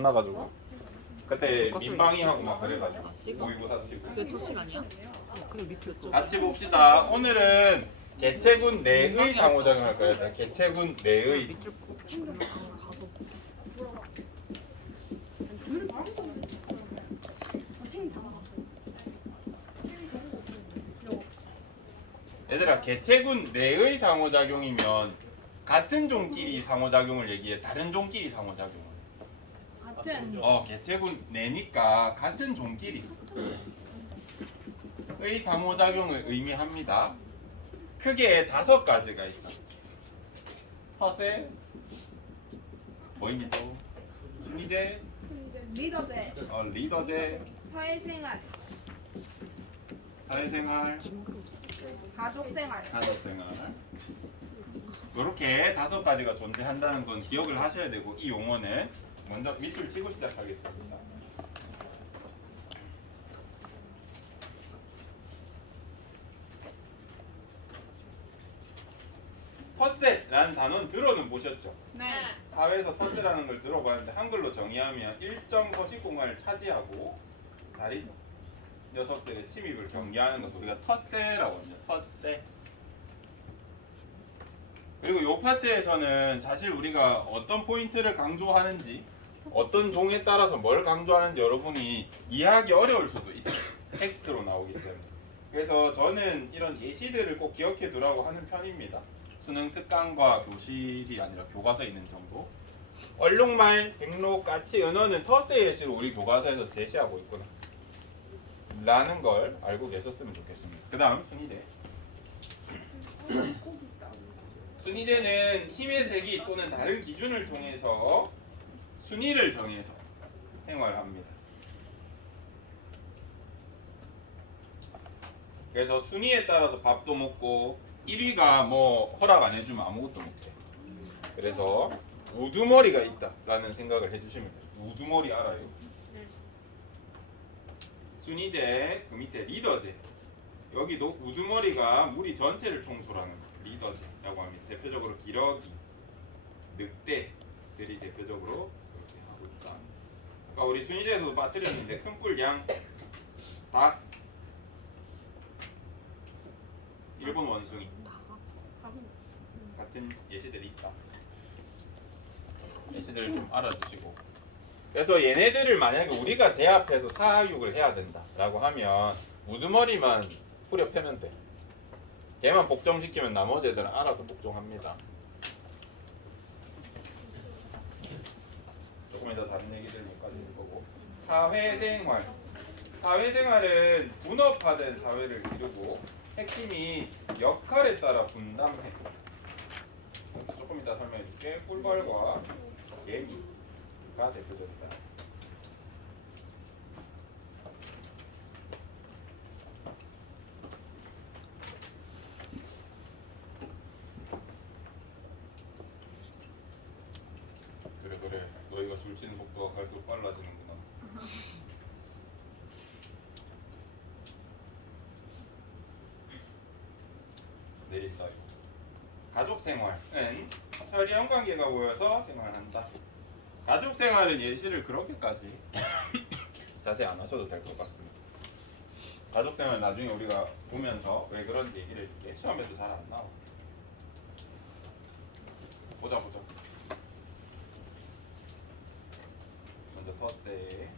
끝나가지고. 그때 민방위하고 막 그래가지고? 모의고사 치고. 그게 첫 시간이야? 그래 밑에 또. 같이 봅시다. 오늘은 개체군 내의 상호작용 할 거예요. 개체군 내의. 가서 얘들아 개체군 내의 상호작용이면 같은 종끼리 상호작용을 얘기해. 다른 종끼리 상호작용을 같은 어 개체군 내니까 같은 종끼리 의 상호작용을 의미합니다. 크게 다섯 가지가 있어. 허세 뭐입니까? 순리제 리더제, 어, 리더제 사회생활, 사회생활 가족생활. 가족생활. 이렇게 다섯 가지가 존재한다는 건 기억을 하셔야 되고 이 용어는 먼저 밑줄 치고 시작하겠습니다. 텃세라는 단어는 들어는 보셨죠? 네. 사회에서 텃세라는 걸 들어봤는데 한글로 정의하면 일정 서식 공간을 차지하고 다리 녀석들의 침입을 경계하는 것을 우리가 텃세라고 합니다. 텃세. 그리고 이 파트에서는 사실 우리가 어떤 포인트를 강조하는지 어떤 종에 따라서 뭘 강조하는지 여러분이 이해하기 어려울 수도 있어요. 텍스트로 나오기 때문에. 그래서 저는 이런 예시들을 꼭 기억해 두라고 하는 편입니다. 수능 특강과 교실이 아니라 교과서에 있는 정도. 얼룩말, 백록, 까치, 은어는 터세 예시로 우리 교과서에서 제시하고 있구나. 라는 걸 알고 계셨으면 좋겠습니다. 그 다음 순위제. 순위제는 힘의 세기 또는 다른 기준을 통해서 순위를 정해서 생활합니다. 그래서 순위에 따라서 밥도 먹고 1위가 뭐 허락 안 해주면 아무것도 못해. 그래서 우두머리가 있다라는 생각을 해주시면 돼요. 우두머리 알아요? 순위제 그 밑에 리더제 여기도 우두머리가 무리 전체를 총솔하는 리더제라고 합니다. 대표적으로 기러기, 늑대들이 대표적으로. 아까 우리 순위제에서도 빠뜨렸는데 큰뿔 양, 닭, 일본 원숭이 같은 예시들이 있다. 예시들을 좀 알아두시고. 그래서 얘네들을 만약에 우리가 제압해서 사육을 해야 된다라고 하면 우두머리만 후려 패면 돼. 걔만 복종시키면 나머지 애들은 알아서 복종합니다. 이따 다른 얘기들 몇 가지 할 거고. 사회생활. 사회생활은 분업화된 사회를 이루고 핵심이 역할에 따라 분담해. 조금 이따 설명해 줄게. 꿀벌과 개미가 대표적이다. 그래 너희가 줄 치는 속도가 갈수록 빨라지는구나. 내린다. 이거. 가족 생활은 혈연 관계가 모여서 생활한다. 가족 생활은 예시를 그렇게까지 자세히 안 하셔도 될 것 같습니다. 가족 생활 나중에 우리가 보면서 왜 그런지 얘기를 해줄게. 시험에도 잘 안 나와. 보자 보자. 먼저 텃세.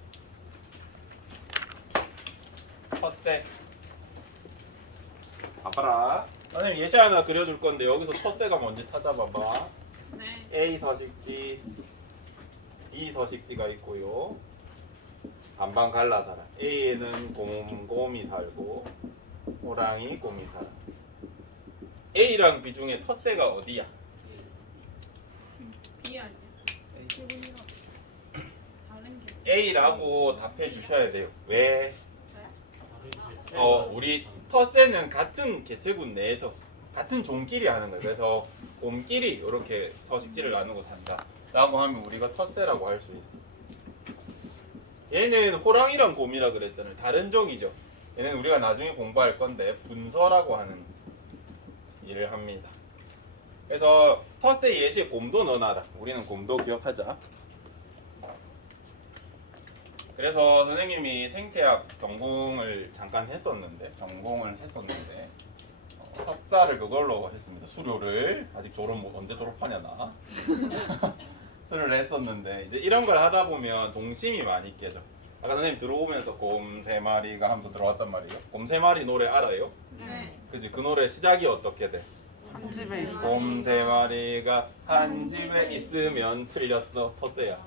텃세. 봐봐라. 선생님 예시 하나 그려줄 건데 여기서 텃세가 뭔지 찾아봐봐. 네. A 서식지, B 서식지가 있고요. 반반 갈라서라. A에는 곰, 곰이 살고 호랑이, 곰이 살아. A랑 B 중에 텃세가 어디야? B 아니야? A라고 답해 주셔야 돼요. 왜? 어, 우리 텃세는 같은 개체군 내에서 같은 종끼리 하는 거예요. 그래서 곰끼리 이렇게 서식지를 나누고 산다 라고 하면 우리가 텃세라고 할 수 있어. 얘는 호랑이랑 곰이라 그랬잖아요. 다른 종이죠. 얘는 우리가 나중에 공부할 건데 분서라고 하는 일을 합니다. 그래서 텃세 예시에 곰도 넣어놔라. 우리는 곰도 기억하자. 그래서 선생님이 생태학 전공을 잠깐 했었는데 전공을 했었는데 어, 석사를 그걸로 했습니다. 수료를 아직 졸업 못 언제 졸업하냐 나 수료를 했었는데 이제 이런 걸 하다 보면 동심이 많이 깨져. 아까 선생님 들어오면서 곰 세 마리가 하면서 들어왔단 말이에요. 곰 세 마리 노래 알아요? 네. 그지 그 노래 시작이 어떻게 돼? 한 집에 있어. 곰 세 마리가 한 집에 있으면 틀렸어 터세야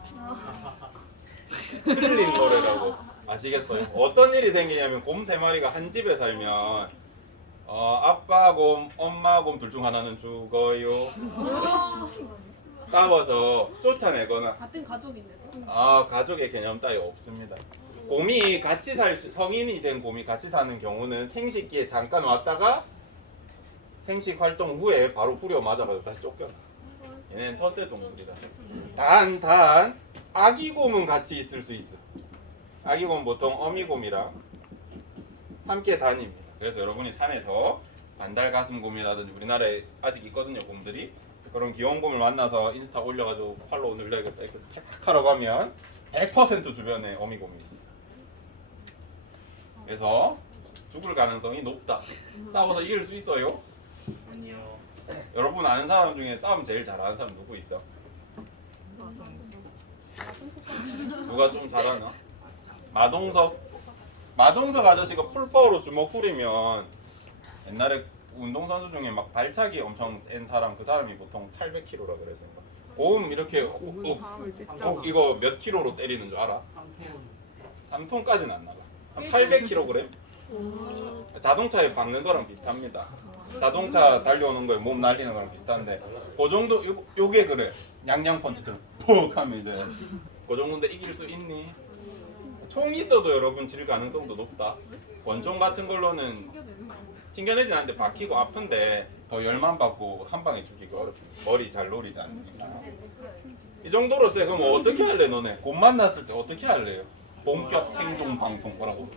틀린 노래라고 아시겠어요? 어떤 일이 생기냐면 곰 세 마리가 한 집에 살면 어, 아빠 곰, 엄마 곰 둘 중 하나는 죽어요 싸워서 쫓아내거나 같은 가족인데도. 아 가족의 개념 따위 없습니다. 곰이 같이 살 수- 성인이 된 곰이 같이 사는 경우는 생식기에 잠깐 왔다가 생식 활동 후에 바로 후려 맞아가지고 다시 쫓겨나. 얘네는 텃세 동물이다. 단, 단 아기 곰은 같이 있을 수 있어. 아기 곰 보통 어미 곰이랑 함께 다닙니다. 그래서 여러분이 산에서 반달 가슴 곰이라든지 우리나라에 아직 있거든요 곰들이 그런 귀여운 곰을 만나서 인스타 올려가지고 팔로우 눌러야겠다 이렇게 체크하러 가면 100% 주변에 어미 곰이 있어. 그래서 죽을 가능성이 높다. 싸워서 이길 수 있어요? 아니요. 여러분 아는 사람 중에 싸움 제일 잘하는 사람 누구 있어? 누가 좀 잘하나? 마동석. 마동석 아저씨가 풀파워로 주먹 후리면 옛날에 운동선수 중에 막 발차기 엄청 센 사람 그 사람이 보통 800kg라 그랬어요. 고음 이렇게 욱, 욱, 욱 이거 몇 킬로로 때리는 줄 알아? 3톤까지는 안 나가. 한 800kg? 자동차에 박는 거랑 비슷합니다. 자동차 달려오는 거에 몸 날리는 거랑 비슷한데 그 정도 요, 요게 그래. 양양 펀치처럼 푹 하면 이제 그 정도인데 이길 수 있니? 총 있어도 여러분 질 가능성도 높다. 권총 같은 걸로는 튕겨내진 않는데 박히고 아픈데 더 열만 받고 한 방에 죽이고. 머리 잘 노리지 않는 이상. 이 정도로 세. 그럼 어떻게 할래 너네? 곰 만났을 때 어떻게 할래요? 본격 생존 방송 뭐라고?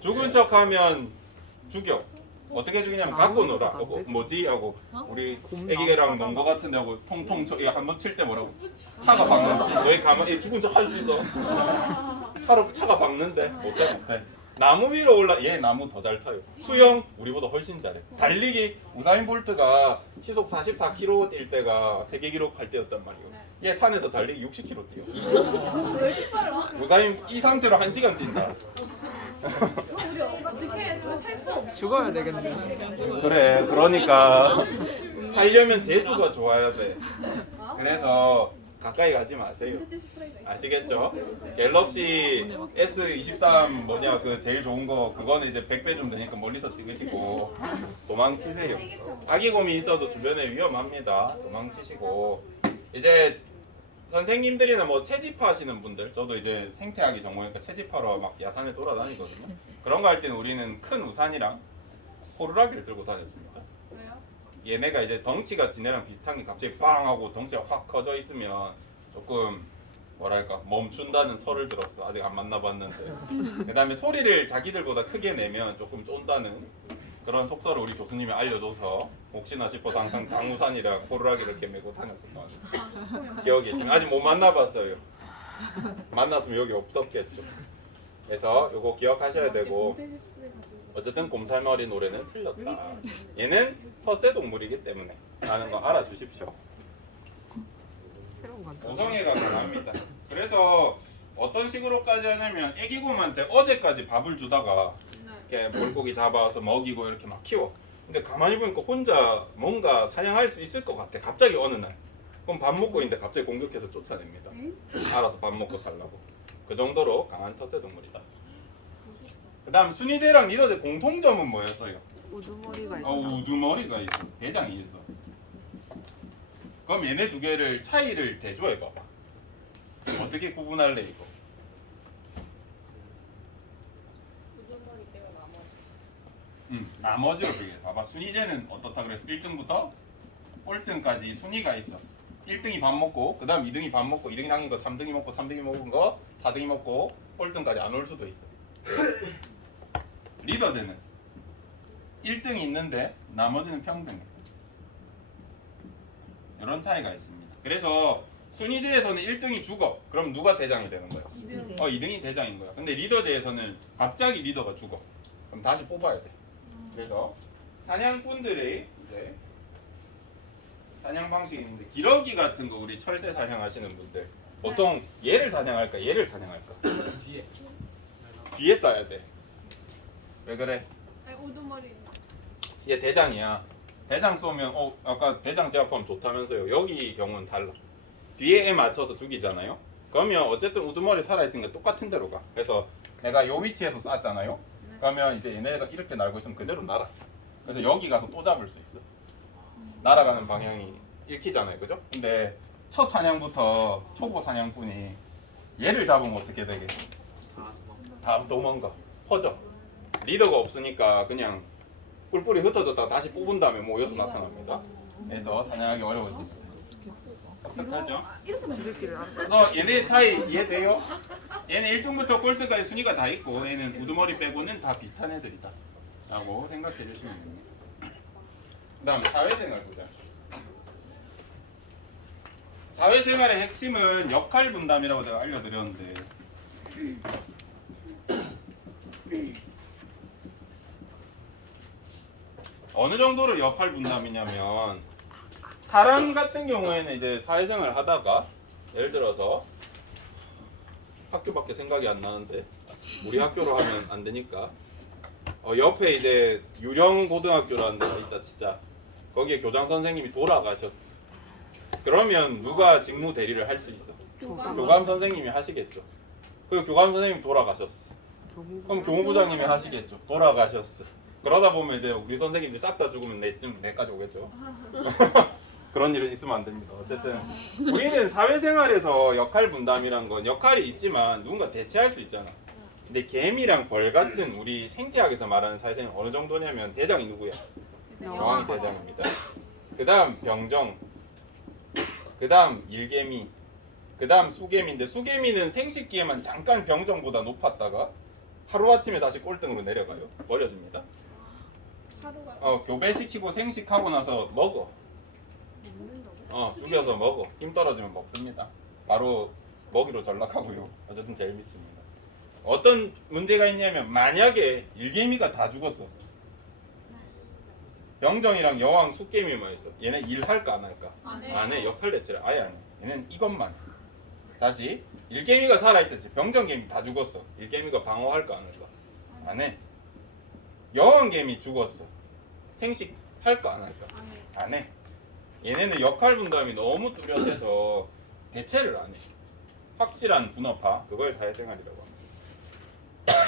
죽은 척하면 죽여. 어떻게 죽이냐면 갖고 놀아. 하고 뭐지? 하고 우리 애기랑 논거 같은데 하고 통통 쳐 이거 한번 칠 때 뭐라고? 차가 박는다. 너희 가만 얘 죽은 척 할 수 있어. 차로 차가 박는데 못해 못해. 나무 위로 올라 얘 나무 더 잘 타요. 수영 우리보다 훨씬 잘해. 달리기 우사인 볼트가 시속 44km 뛸 때가 세계 기록 할 때였단 말이에요. 얘 산에서 달리기 60km 뛰어. 우사인 이 상태로 1 시간 뛴다. 우리 어떻게 살수 없어? 죽어야 되겠네. 그래 그러니까 살려면 재수가 좋아야 돼. 그래서 가까이 가지 마세요. 아시겠죠? 갤럭시 S23 뭐냐 그 제일 좋은 거 그거는 이제 100배 좀 되니까 멀리서 찍으시고 도망치세요. 아기 곰이 있어도 주변에 위험합니다. 도망치시고 이제 선생님들이나 뭐 채집하시는 분들 저도 이제 생태학이 전공이니까 채집하러 막 야산에 돌아다니거든요. 그런 거 할 때는 우리는 큰 우산이랑 호루라기를 들고 다녔습니다. 왜요? 얘네가 이제 덩치가 지네랑 비슷한 게 갑자기 빵 하고 덩치가 확 커져 있으면 조금 뭐랄까 멈춘다는 설을 들었어 아직 안 만나봤는데 그 다음에 소리를 자기들보다 크게 내면 조금 쫀다는 그런 속설을 우리 교수님이 알려줘서 혹시나 싶어서 항상 장우산이랑 호루라기를 이렇게 메고 다녔었던 기억이 있으면 아직 못 만나봤어요 만났으면 여기 없었겠죠 그래서 요거 기억하셔야 되고 어쨌든 곰살머리 노래는 틀렸다. 얘는 텃세 동물이기 때문에 라는 거 알아주십시오. 오성애가 강합니다. 그래서 어떤 식으로까지 하냐면 애기곰한테 어제까지 밥을 주다가 네. 이렇게 물고기 잡아서 먹이고 이렇게 막 키워. 근데 가만히 보니까 혼자 뭔가 사냥할 수 있을 것 같아. 갑자기 어느 날. 그럼 밥 먹고 있는데 갑자기 공격해서 쫓아냅니다. 알아서 밥 먹고 살라고. 그 정도로 강한 텃세 동물이다. 그다음 순이제랑 리더제 공통점은 뭐였어요? 우두머리가 있다. 어 우두머리가 있어 대장이 있어 그럼 얘네 두 개를 차이를 대조해 봐봐 어떻게 구분할래 이거 음 나머지로 그게 봐봐 순위제는 어떻다 그랬어 1등부터 꼴등까지 순위가 있어 1등이 밥 먹고 그 다음 2등이 밥 먹고 2등이 남긴 거 3등이 먹고 3등이 먹은 거 4등이 먹고 꼴등까지 안 올 수도 있어 리더제는 1등이 있는데 나머지는 평등해. 이런 차이가 있습니다. 그래서 순위제에서는 1등이 죽어. 그럼 누가 대장이 되는 거야? 이등. 어 2등이 대장인 거야. 근데 리더제에서는 갑자기 리더가 죽어. 그럼 다시 뽑아야 돼. 그래서 사냥꾼들의 이제 사냥 방식이 있는데 기러기 같은 거 우리 철새 사냥하시는 분들 보통 얘를 사냥할까 얘를 사냥할까 뒤에 뒤에 쏴야 돼. 왜 그래? 아니 우두머리. 얘 대장이야. 대장 쏘면 어 아까 대장 제압하면 좋다면서요. 여기 경우는 달라. 뒤에에 맞춰서 죽이잖아요. 그러면 어쨌든 우두머리 살아 있으니까 똑같은 데로 가. 그래서 내가 요 위치에서 쐈잖아요. 그러면 이제 얘네가 이렇게 날고 있으면 그대로 날아. 그래서 여기 가서 또 잡을 수 있어. 날아가는 방향이 읽히잖아요, 그죠? 근데 첫 사냥부터 초보 사냥꾼이 얘를 잡으면 어떻게 되게? 다 도망가, 퍼져. 리더가 없으니까 그냥 뿔뿔이 흩어졌다가 다시 뽑은 다음에 모여서 나타납니다. 그래서 사냥하기 어려워집니 다. 어떡하죠? 지들끼리 안 그래서 얘네 차이 이해돼요? 얘는 1등부터 꼴등까지 순위가 다 있고 얘는 우두머리 빼고는 다 비슷한 애들이다 라고 생각해 주시면 됩니다 그 다음 사회생활 보자 사회생활의 핵심은 역할 분담이라고 제가 알려드렸는데 어느 정도로 역할 분담이냐면 사람 같은 경우에는 이제 사회생활 하다가 예를 들어서 학교밖에 생각이 안 나는데 우리 학교로 하면 안 되니까. 어, 옆에 이제 유령 고등학교라는 데가 있다 진짜 거기에 교장 선생님이 돌아가셨어. 그러면 누가 직무 대리를 할 수 있어? 교감. 선생님이 하시겠죠. 그 교감 선생님이 돌아가셨어. 그럼 교무부장님이 하시겠죠. 돌아가셨어. 그러다 보면 이제 우리 선생님들 싹 다 죽으면 내쯤 내까지 오겠죠 그런 일은 있으면 안 됩니다. 어쨌든 우리는 사회생활에서 역할 분담이란 건 역할이 있지만 누군가 대체할 수 있잖아. 근데 개미랑 벌 같은 우리 생태학에서 말하는 사회생활 어느 정도냐면 대장이 누구야? 여왕이 대장입니다. 그다음 병정, 그다음 일개미, 그다음 수개미인데 수개미는 생식기에만 잠깐 병정보다 높았다가 하루 아침에 다시 꼴등으로 내려가요. 버려집니다. 하루가 어 교배시키고 생식하고 나서 먹어. 어 죽여서 먹어. 힘 떨어지면 먹습니다. 바로 먹이로 전락하고요. 어쨌든 제일 미칩니다. 어떤 문제가 있냐면 만약에 일개미가 다 죽었어. 병정이랑 여왕 숙개미만 있어. 얘네 일할까 안 할까? 안 해. 안 해. 역할 대체를 아예 안 해. 얘는 이것만. 해. 다시 일개미가 살아있듯이 병정개미 다 죽었어. 일개미가 방어할까 안 할까? 안 해. 여왕개미 죽었어. 생식 할까 안 할까? 안 해. 얘네는 역할 분담이 너무 뚜렷해서 대체를 안 해. 확실한 분업화 그걸 사회생활이라고 합니다.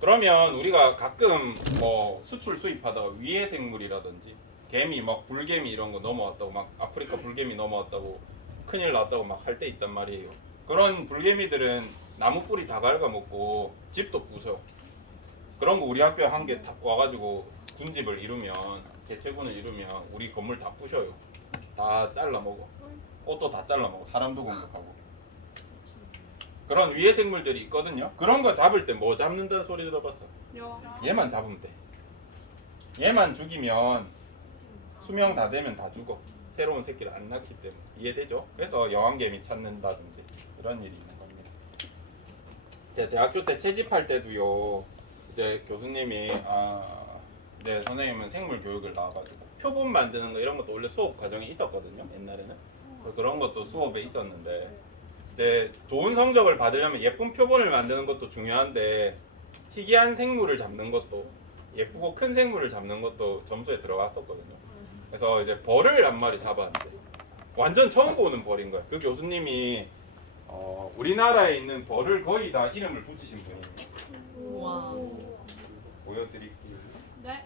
그러면 우리가 가끔 뭐 수출 수입하다가 위해 생물이라든지 개미 막 불개미 이런 거 넘어왔다고 막 아프리카 불개미 넘어왔다고 큰일 났다고 막 할 때 있단 말이에요. 그런 불개미들은 나무 뿌리 다 갉아먹고 집도 부숴. 그런 거 우리 학교에 한 개 와가지고 군집을 이루면 개체군을 이루면 우리 건물 다 부셔요. 다 잘라 먹어. 옷도 다 잘라 먹어. 사람도 공격하고. 그런 위해 생물들이 있거든요. 그런 거 잡을 때 뭐 잡는다 소리 들어봤어? 여. 얘만 잡으면 돼. 얘만 죽이면 수명 다 되면 다 죽어. 새로운 새끼를 안 낳기 때문에 이해되죠? 그래서 여왕개미 찾는다든지 이런 일이 있는 겁니다. 제가 대학교 때 채집할 때도요. 이제 교수님이 아, 네 선생님은 생물 교육을 나와가지고 표본 만드는 거 이런 것도 원래 수업 과정에 있었거든요. 옛날에는 그래서 그런 것도 수업에 있었는데 이제 좋은 성적을 받으려면 예쁜 표본을 만드는 것도 중요한데 희귀한 생물을 잡는 것도 예쁘고 큰 생물을 잡는 것도 점수에 들어갔었거든요. 그래서 이제 벌을 한 마리 잡았는데 완전 처음 보는 벌인 거야. 그 교수님이 어, 우리나라에 있는 벌을 거의 다 이름을 붙이신 분이에요. 와. 보여드릴게요. 네.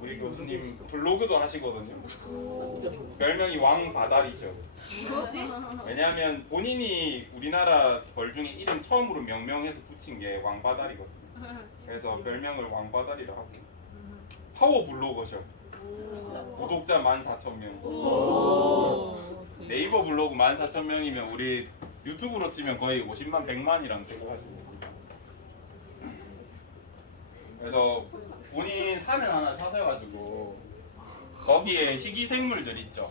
우리 교수님 블로그도 하시거든요. 진짜. 별명이 왕바다리셔. 뭐지? 왜냐하면 본인이 우리나라 벌 중에 이름 처음으로 명명해서 붙인 게 왕바다리거든요. 그래서 별명을 왕바다리라 하고 파워 블로거셔. 구독자 14,000명. 네이버 블로그 14,000명이면 우리 유튜브로 치면 거의 50만 100만이랑 되고 하시고. 그래서 본인 산을 하나 찾아가지고 거기에 희귀 생물들 있죠.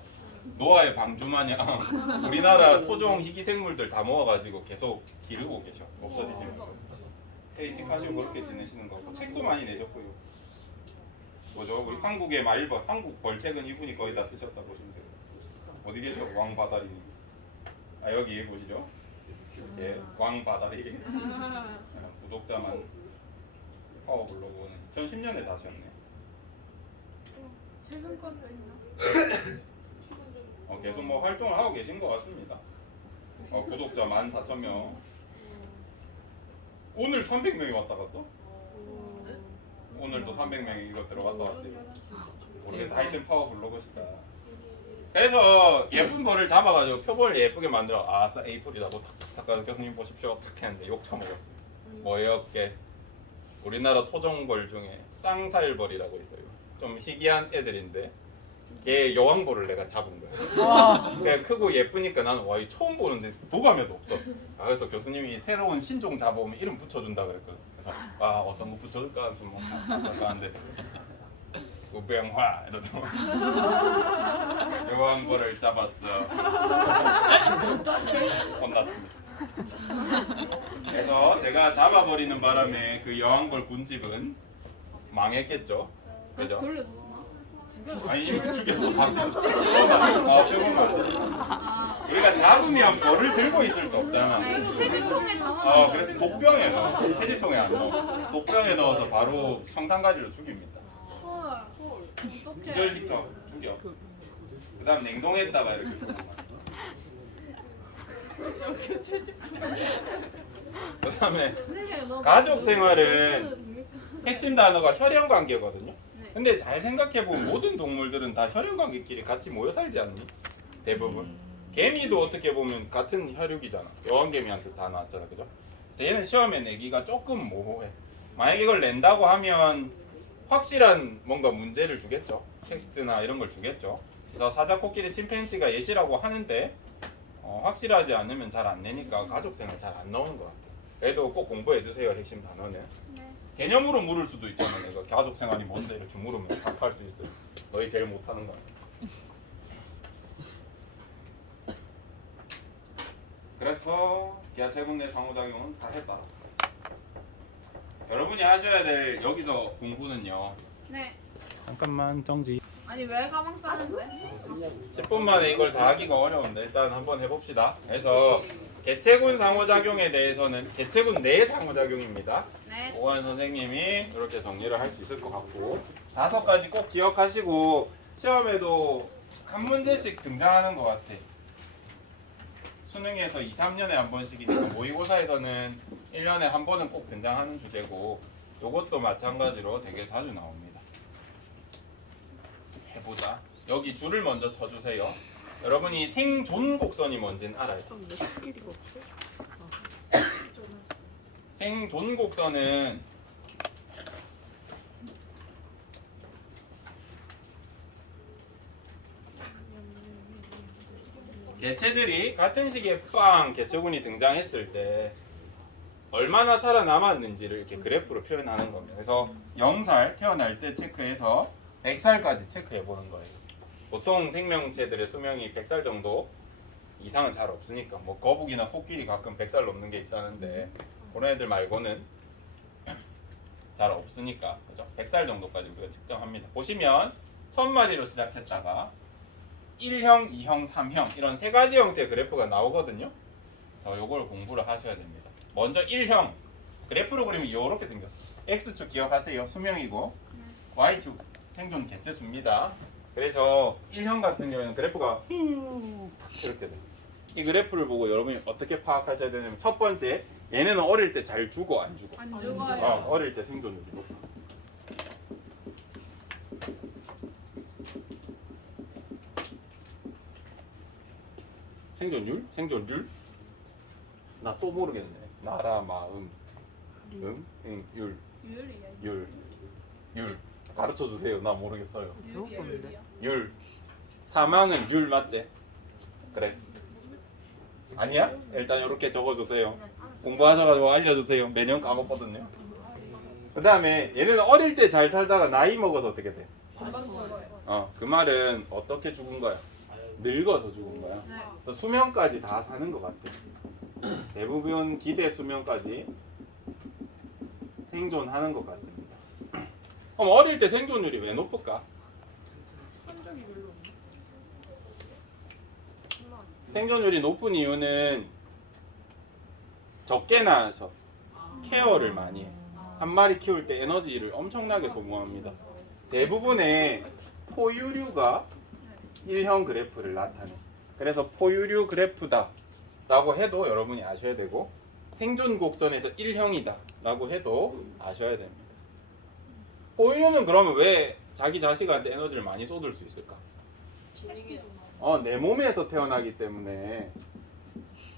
노아의 방주 마냥 우리나라 토종 희귀 생물들 다 모아가지고 계속 기르고 계셔. 없어지시면서. 퇴직하시고 그렇게 지내시는 거고 책도 많이 내셨고요. 뭐죠? 우리 한국의 말벌, 한국 벌책은 이분이 거의 다 쓰셨다 보시면 돼요. 어디 계셔? 왕바다리. 아 여기 보시죠. 예, 왕바다리. 구독자만 파워 블로그는 2010년에 다셨네. 최근 것도 있나? 어, 계속 뭐 활동을 하고 계신 것 같습니다. 어, 구독자 14,000명. 오늘 300명이 왔다 갔어? 오늘도 300명이 이거 들어갔다 왔대요. 모르겠다. 하여튼 파워 블로그시다. 그래서 예쁜 벌을 잡아가지고 표벌 예쁘게 만들어 아싸 에이플이라고 탁탁 교수님 보십시오 탁 했는데 욕 처먹었어요. 뭐예요? 게 우리나라 토종벌 중에 쌍살벌이라고 있어요. 좀 희귀한 애들인데 걔 여왕벌을 내가 잡은 거예요. 그냥 크고 예쁘니까 나는 와, 이 처음 보는데 도감에도 없어. 아, 그래서 교수님이 새로운 신종 잡아오면 이름 붙여준다 그랬거든. 그래서 아 어떤 거 붙여줄까 좀 하는데 우병화 이러더라고. 여왕벌을 잡았어. 혼났습니다. 그래서 제가 잡아버리는 바람에 그 여왕벌 군집은 망했겠죠. 그죠? 아니 죽여서 바꿨어. 아 병원 우리가 잡으면 벌을 들고 있을 수 없잖아. 세제통에 담아. 어 그래서 독병에 넣어. 채집통에 안 넣어. 독병에 넣어서 바로 청산가리로 죽입니다. 헐. 어떡해. 기절시켜 죽여. 그다음 냉동했다가 이렇게. 그다음에 가족 생활은 핵심 단어가 혈연 관계거든요. 근데 잘 생각해 보면 모든 동물들은 다 혈연 관계끼리 같이 모여 살지 않니? 대부분. 개미도 어떻게 보면 같은 혈육이잖아. 여왕개미한테서 다 나왔잖아, 그죠? 그래서 얘는 시험에 내기가 조금 모호해. 만약 이걸 낸다고 하면 확실한 뭔가 문제를 주겠죠. 텍스트나 이런 걸 주겠죠. 그래서 사자 코끼리 침팬지가 예시라고 하는데 어, 확실하지 않으면 잘 안 내니까 가족 생활 잘 안 나오는 것 같아요. 그래도 꼭 공부해 주세요 핵심 단어는. 네. 개념으로 물을 수도 있잖아. 내가 가족 생활이 뭔데 이렇게 물으면 답할 수 있어요. 너희 제일 못하는 거 아니야? 그래서 기하체군 내 상호작용은 다 했다. 여러분이 하셔야 될 여기서 공부는요. 네. 잠깐만 정지. 아니 왜 가방 싸는데? 10분 만에 이걸 다 하기가 어려운데 일단 한번 해봅시다. 그래서 개체군 상호작용에 대해서는 개체군 내 상호작용입니다. 네. 오한 선생님이 이렇게 정리를 할 수 있을 것 같고 다섯 가지 꼭 기억하시고 시험에도 한 문제씩 등장하는 것 같아. 수능에서 2, 3년에 한 번씩이니까 모의고사에서는 1년에 한 번은 꼭 등장하는 주제고 이것도 마찬가지로 되게 자주 나옵니다. 해보자. 여기 줄을 먼저 쳐주세요. 여러분이 생존 곡선이 뭔지는 알아요? 없어? 생존 곡선은 개체들이 같은 시기에 빵 개체군이 등장했을 때 얼마나 살아남았는지를 이렇게 그래프로 표현하는 겁니다. 그래서 0살 태어날 때 체크해서 100살까지 체크해 보는 거예요. 보통 생명체들의 수명이 100살 정도 이상은 잘 없으니까 뭐 거북이나 코끼리 가끔 100살 넘는 게 있다는데 그런 애들 말고는 잘 없으니까 그죠? 100살 정도까지 우리가 측정합니다. 보시면 천 마리로 시작했다가 1형, 2형, 3형 이런 세 가지 형태의 그래프가 나오거든요. 그래서 요걸 공부를 하셔야 됩니다. 먼저 1형 그래프로 그리면 이렇게 생겼어. x축 기억하세요. 수명이고 y축 생존 개체 수입니다. 그래서 1형 같은 경우에는 그래프가 이렇게 돼. 이 그래프를 보고 여러분이 어떻게 파악하셔야 되냐면 첫 번째 얘네는 어릴 때 잘 죽어 안 죽어? 안 어, 죽어요. 어릴 때 생존율이 높아. 생존율? 생존율? 나 또 모르겠네. 나라 마음 음? 응, 율, 유리야. 율, 율. 가르쳐 주세요. 나 모르겠어요. 배웠었는데. 율. 사망은 율 맞지? 그래. 아니야? 일단 이렇게 적어주세요. 공부하셔가지고 알려주세요. 매년 까먹거든요. 그 다음에 얘는 어릴 때 잘 살다가 나이 먹어서 어떻게 돼? 어, 그 말은 어떻게 죽은 거야? 늙어서 죽은 거야. 수명까지 다 사는 것 같아. 대부분 기대 수명까지 생존하는 것 같습니다. 그럼 어릴 때 생존율이 왜 높을까? 생존율이 높은 이유는 적게 낳아서 케어를 많이 해. 한 마리 키울 때 에너지를 엄청나게 소모합니다. 대부분의 포유류가 일형 그래프를 나타내. 그래서 포유류 그래프다 라고 해도 여러분이 아셔야 되고 생존 곡선에서 일형이다 라고 해도 아셔야 됩니다. 포유류는 그러면 왜 자기 자식한테 에너지를 많이 쏟을 수 있을까? 어, 내 몸에서 태어나기 때문에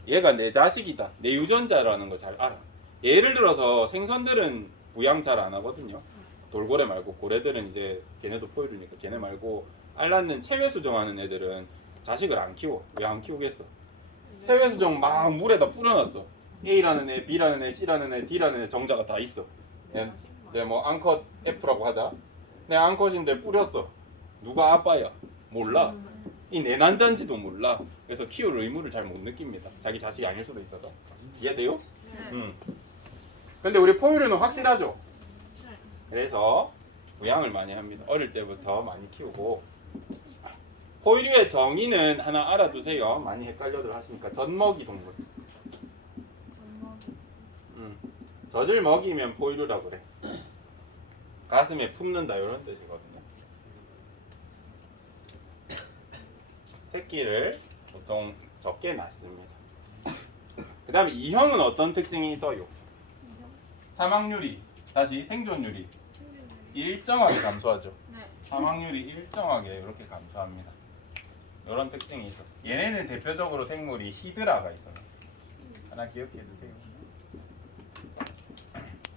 얘가 내 자식이다. 내 유전자라는 거 잘 알아. 예를 들어서 생선들은 부양 잘 안 하거든요. 돌고래 말고 고래들은 이제 걔네도 포유류니까 걔네 말고 알 낳는 체외 수정하는 애들은 자식을 안 키워. 왜 안 키우겠어? 체외 수정 막 물에다 뿌려놨어. A라는 애, B라는 애, C라는 애, D라는 애 정자가 다 있어. 얘 이제 뭐 암컷 F라고 하자. 내 암컷인데 뿌렸어. 누가 아빠야? 몰라. 이 내난자인지도 몰라. 그래서 키울 의무를 잘 못 느낍니다. 자기 자식이 아닐 수도 있어서. 이해돼요? 네. 음. 근데 우리 포유류는 확실하죠. 그래서 부양을 많이 합니다. 어릴 때부터 많이 키우고 포유류의 정의는 하나 알아두세요. 많이 헷갈려들 하시니까 젖먹이 동물. 음. 젖을 먹이면 포유류라고 그래. 가슴에 품는다 이런 뜻이거든요. 새끼를 보통 적게 낳습니다. 그 다음에 이형은 어떤 특징이 있어요? 사망률이 다시 생존율이 일정하게 감소하죠. 네. 사망률이 일정하게 이렇게 감소합니다. 이런 특징이 있어. 얘네는 대표적으로 생물이 히드라가 있어요. 하나 기억해 두세요.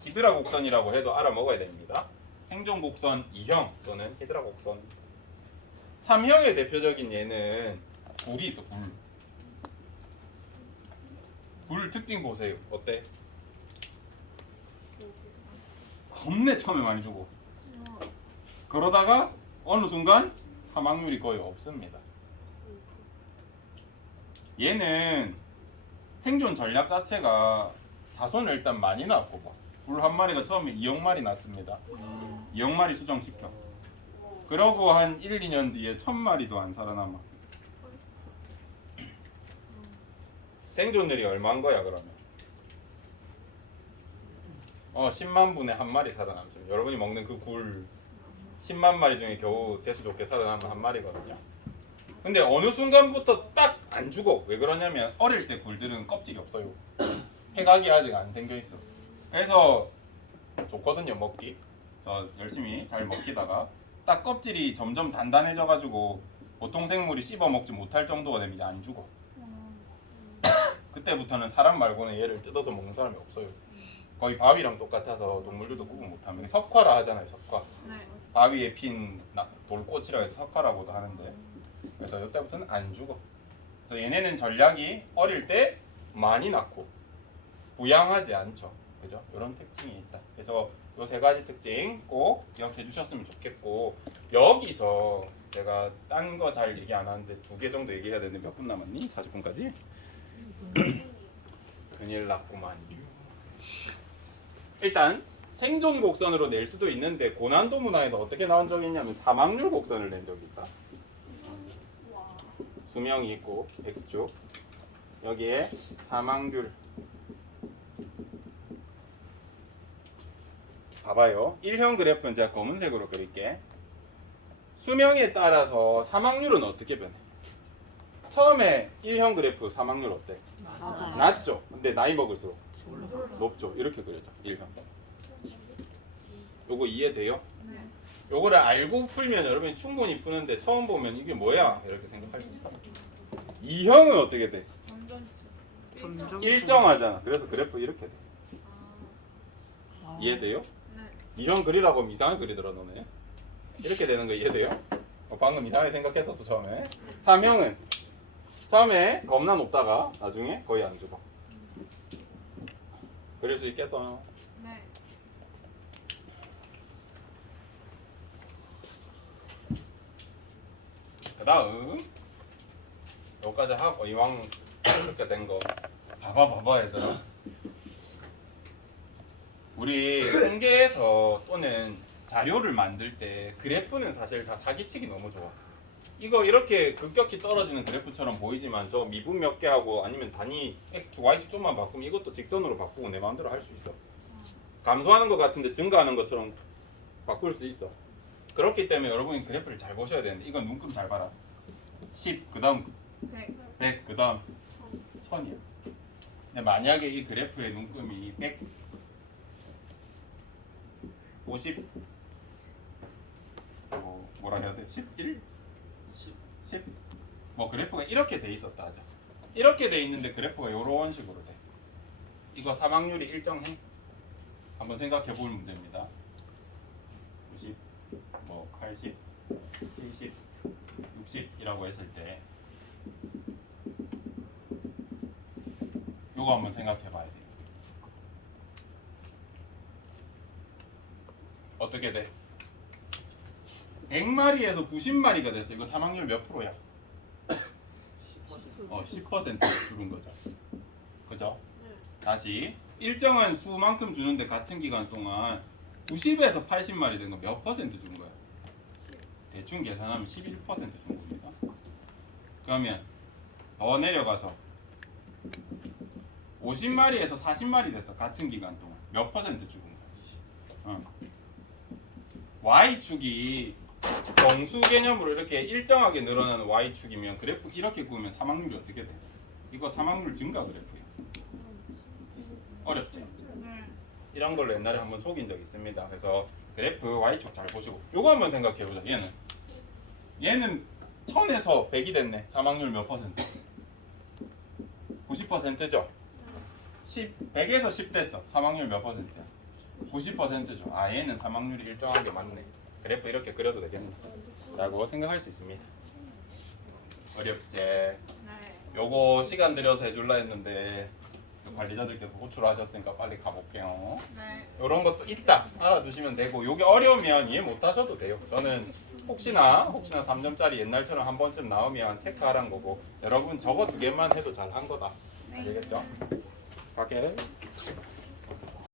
히드라 곡선이라고 해도 알아 먹어야 됩니다. 생존 곡선 2형 또는 히드라 곡선 3형의 대표적인 얘는 굴이 있어 굴. 굴 특징 보세요. 어때? 겁내 처음에 많이 주고 그러다가 어느 순간 사망률이 거의 없습니다. 얘는 생존 전략 자체가 자손을 일단 많이 낳고 봐. 굴한 마리가 처음에 2억 마리 낳습니다. 2억 마리 수정시켜. 그러고 한 1, 2년 뒤에 1000마리도 안 살아남아. 생존율이 얼마인 거야 그러면? 어 10만 분에 한 마리 살아남습니다. 여러분이 먹는 그 굴 10만 마리 중에 겨우 재수 좋게 살아남은 한 마리거든요. 근데 어느 순간부터 딱 안 죽어. 왜 그러냐면 어릴 때 굴들은 껍질이 없어요. 해각이 아직 안 생겨 있어. 그래서 좋거든요 먹기. 그래서 열심히 잘 먹기다가 딱 껍질이 점점 단단해져 가지고 보통 생물이 씹어 먹지 못할 정도가 되면 이제 안 죽어. 그때부터는 사람 말고는 얘를 뜯어서 먹는 사람이 없어요. 거의 바위랑 똑같아서 동물들도 구분 못하면 석화라 하잖아요. 석화. 네. 바위에 핀 나- 돌꽃이라 해서 석화라고도 하는데 그래서 이때부터는 안 죽어. 그래서 얘네는 전략이 어릴 때 많이 낳고 부양하지 않죠. 그죠? 이런 특징이 있다. 그래서 이 세 가지 특징 꼭 기억해 주셨으면 좋겠고 여기서 제가 딴 거 잘 얘기 안 하는데 두 개 정도 얘기해야 되는데 몇 분 남았니? 40분까지? 큰일 났구만. 일단 생존 곡선으로 낼 수도 있는데 고난도 문화에서 어떻게 나온 적이 있냐면 사망률 곡선을 낸 적이 있다. 수명이 있고 x축 여기에 사망률 봐봐요. 1형 그래프는 제가 검은색으로 그릴게. 수명에 따라서 사망률은 어떻게 변해? 처음에 1형 그래프 사망률 어때? 맞아요. 낮죠? 근데 나이 먹을수록 높죠? 이렇게 그려져 1형 요거 이해돼요? 네. 요거를 알고 풀면 여러분이 충분히 푸는데 처음 보면 이게 뭐야? 이렇게 생각할 수 있어요 2형은 어떻게 돼? 일정하잖아 그래서 그래프 이렇게 돼 아. 이해돼요? 네. 2형 그리라고 하면 이상하게 그리더라 너네 이렇게 되는 거 이해돼요? 어, 방금 이상하게 생각했었어 처음에 3형은 처음에 겁나 높다가 나중에 거의 안 죽어 그릴 수 있겠어요? 네. 그 다음 여기까지 하고 이왕 이렇게 된 거 봐봐 봐봐 얘들아 우리 통계에서 또는 자료를 만들 때 그래프는 사실 다 사기치기 너무 좋아. 이거 이렇게 급격히 떨어지는 그래프처럼 보이지만 저 미분 몇 개 하고 아니면 단위 x2 y2 좀만 바꾸면 이것도 직선으로 바꾸고 내 마음대로 할 수 있어. 감소하는 것 같은데 증가하는 것처럼 바꿀 수 있어. 그렇기 때문에 여러분이 그래프를 잘 보셔야 되는데 이건 눈금 잘 봐라. 10 그 다음 네. 100 그 다음 1000이야. 근데 만약에 이 그래프의 눈금이 100 50 어, 뭐라 해야 돼? 11 10 뭐 그래프가 이렇게 돼 있었다 하자. 이렇게 돼 있는데 그래프가 이런 식으로 돼. 이거 사망률이 일정해. 한번 생각해 볼 문제입니다. 90 뭐 80 70 60이라고 했을 때 요거 한번 생각해 봐야 돼 어떻게 돼? 100마리에서 90마리가 됐어 이거 사망률 몇 프로야? 어, 10% 줄은 거죠. 그죠? 다시 일정한 수만큼 주는데 같은 기간 동안 90에서 80마리 된 거 몇 퍼센트 준 거야? 대충 계산하면 11%준 겁니다. 그러면 더 내려가서 50마리에서 40마리 됐어. 같은 기간 동안 몇 퍼센트 죽은 거야? 어. Y축이 정수 개념으로 이렇게 일정하게 늘어나는 Y축이면 그래프 이렇게 구우면 사망률이 어떻게 돼? 이거 사망률 증가 그래프야. 어렵지? 네. 이런 걸로 옛날에 한번 속인 적 있습니다. 그래서 그래프 Y축 잘 보시고 요거 한번 생각해 보자. 얘는 얘는 1000에서 100이 됐네. 사망률 몇 퍼센트? 90%죠? 10, 100에서 10 됐어. 사망률 몇 퍼센트야? 90%죠. 아 얘는 사망률이 일정하게 맞네. 그래프 이렇게 그려도 되겠네. 라고 생각할 수 있습니다. 어렵지? 네. 요거 시간 들여서 해줄라 했는데 관리자들께서 호출을 하셨으니까 빨리 가볼게요. 네. 이런 것도 있다 알아두시면 되고 요게 어려우면 이해 못 하셔도 돼요. 저는 혹시나 혹시나 3점짜리 옛날처럼 한 번쯤 나오면 체크하란 거고 여러분 저거 두 개만 해도 잘 한 거다. 네. 알겠죠? 갈게.